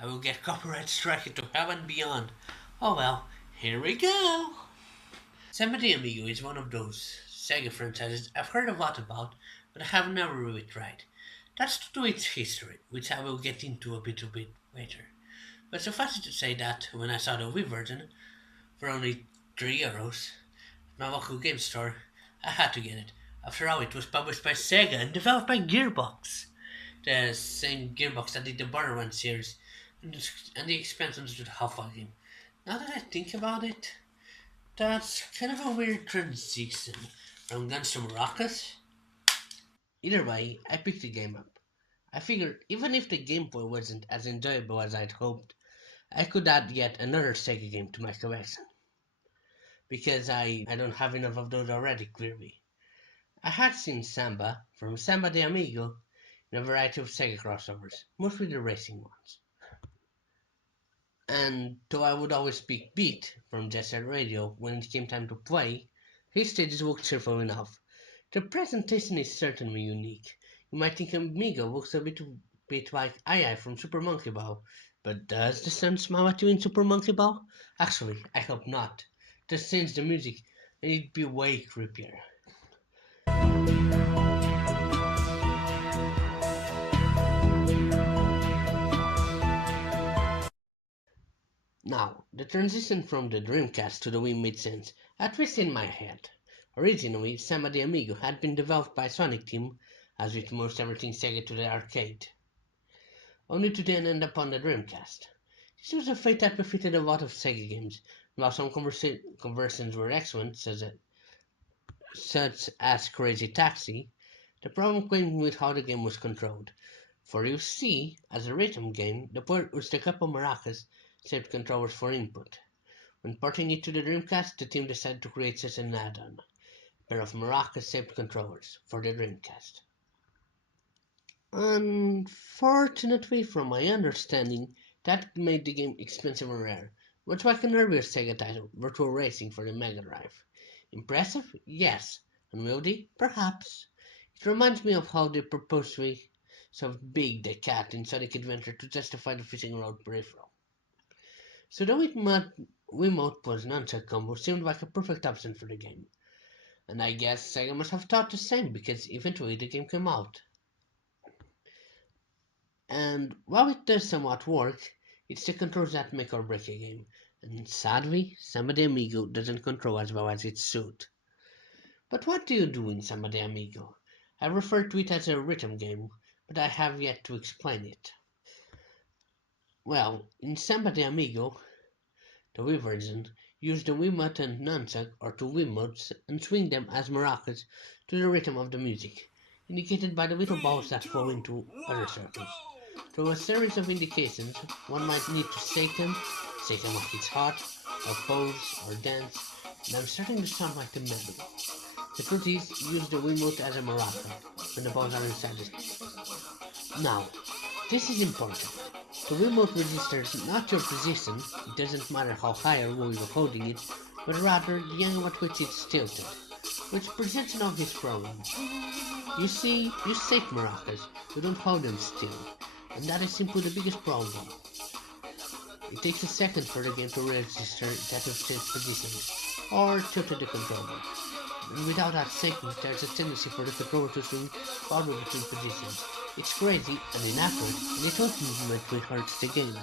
I will get copyright strike to hell and beyond. Oh well, here we go. Samba de Amigo is one of those Sega franchises I've heard a lot about, but I have never really tried. That's due to its history, which I will get into a bit later. But suffice it to say that when I saw the Wii version for only €3 at my local game store, I had to get it. After all, it was published by Sega and developed by Gearbox, the same Gearbox that did the Borderlands series and the expansions to the Half-Life game. Now that I think about it, that's kind of a weird transition from guns to maracas. Either way, I picked the game up. I figured even if the gameplay wasn't as enjoyable as I'd hoped, I could add yet another Sega game to my collection. Because I don't have enough of those already, clearly. I had seen Samba, from Samba de Amigo, in a variety of Sega crossovers, mostly the racing ones. And though I would always speak beat from Jet Set Radio when it came time to play, his stages looked cheerful enough. The presentation is certainly unique. You might think Amigo looks a bit like II from Super Monkey Ball, but does the sun smile at you in Super Monkey Ball? Actually, I hope not. Just change the music and it'd be way creepier. Now, the transition from the Dreamcast to the Wii made sense, at least in my head. Originally, Samba de Amigo had been developed by Sonic Team, as with most everything Sega to the arcade, only to then end up on the Dreamcast. This was a fate that befitted a lot of Sega games, and while some conversions were excellent, such as Crazy Taxi, the problem came with how the game was controlled. For you see, as a rhythm game, the port used a couple maracas shaped controllers for input. When porting it to the Dreamcast, the team decided to create such an add-on, a pair of maraccas-shaped controllers, for the Dreamcast. Unfortunately, from my understanding, that made the game expensive and rare, much like an earlier Sega title, Virtual Racing for the Mega Drive. Impressive? Yes. Unwieldy? Perhaps. It reminds me of how they purposely shoved Big the Cat in Sonic Adventure to justify the fishing rod peripheral. So the Wiimote plus nunchuck combo seemed like a perfect option for the game. And I guess Sega must have thought the same because eventually the game came out. And while it does somewhat work, it's the controls that make or break a game. And sadly, Samba de Amigo doesn't control as well as it should. But what do you do in Samba de Amigo? I refer to it as a rhythm game, but I have yet to explain it. Well, in Samba de Amigo, the Wii version, use the Wiimote and nunchuck or two Wiimotes and swing them as maracas to the rhythm of the music, indicated by the little balls that fall into other circles. Through a series of indications, one might need to shake them like it's hot, or pose, or dance, and I'm starting to sound like the melody. The truth is, use the Wiimote as a maraca when the balls are inside the stick. Now, this is important. The Wiimote registers not your position, it doesn't matter how high or low you're holding it, but rather the angle at which it's tilted, which presents an obvious problem. You see, you shake maracas, you don't hold them still, and that is simply the biggest problem. It takes a second for the game to register that you've changed positions, or tilted the controller. And without that second, there's a tendency for the controller to swing forward between positions. It's crazy and inaccurate, and it ultimately hurts the game.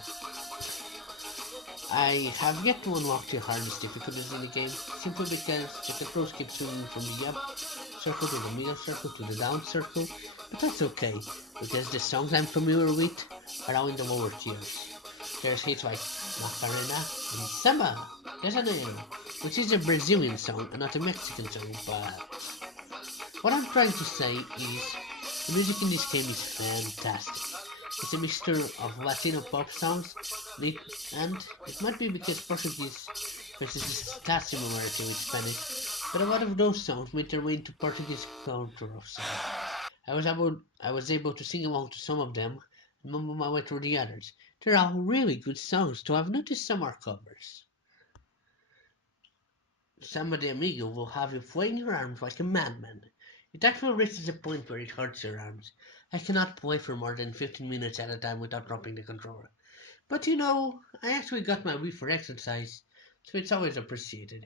I have yet to unlock the hardest difficulties in the game, simply because the controls keep swinging from the up circle to the middle circle to the down circle, but that's okay, because the songs I'm familiar with are all in the lower tiers. There's hits like Macarena and Samba de Janeiro, which is a Brazilian song and not a Mexican song, but what I'm trying to say is the music in this game is fantastic. It's a mixture of Latino pop songs, and it might be because Portuguese faces this task similarity with Spanish, but a lot of those songs made their way into Portuguese culture of song. I was able to sing along to some of them and mumble my way through the others. They're all really good songs, though I've noticed some are covers. Samba de Amigo will have you flailing your arms like a madman. It actually reaches a point where it hurts your arms. I cannot play for more than 15 minutes at a time without dropping the controller. But I actually got my WII for exercise, so it's always appreciated.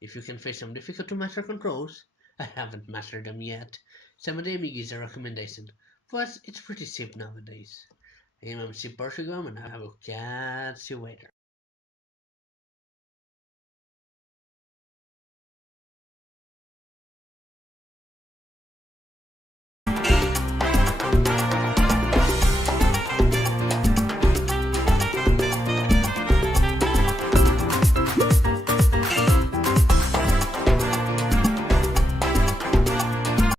If you can face some difficult to master controls, I haven't mastered them yet. Samba de Amigo is a recommendation, but it's pretty cheap nowadays. I am Mcportugalem and I will catch you later.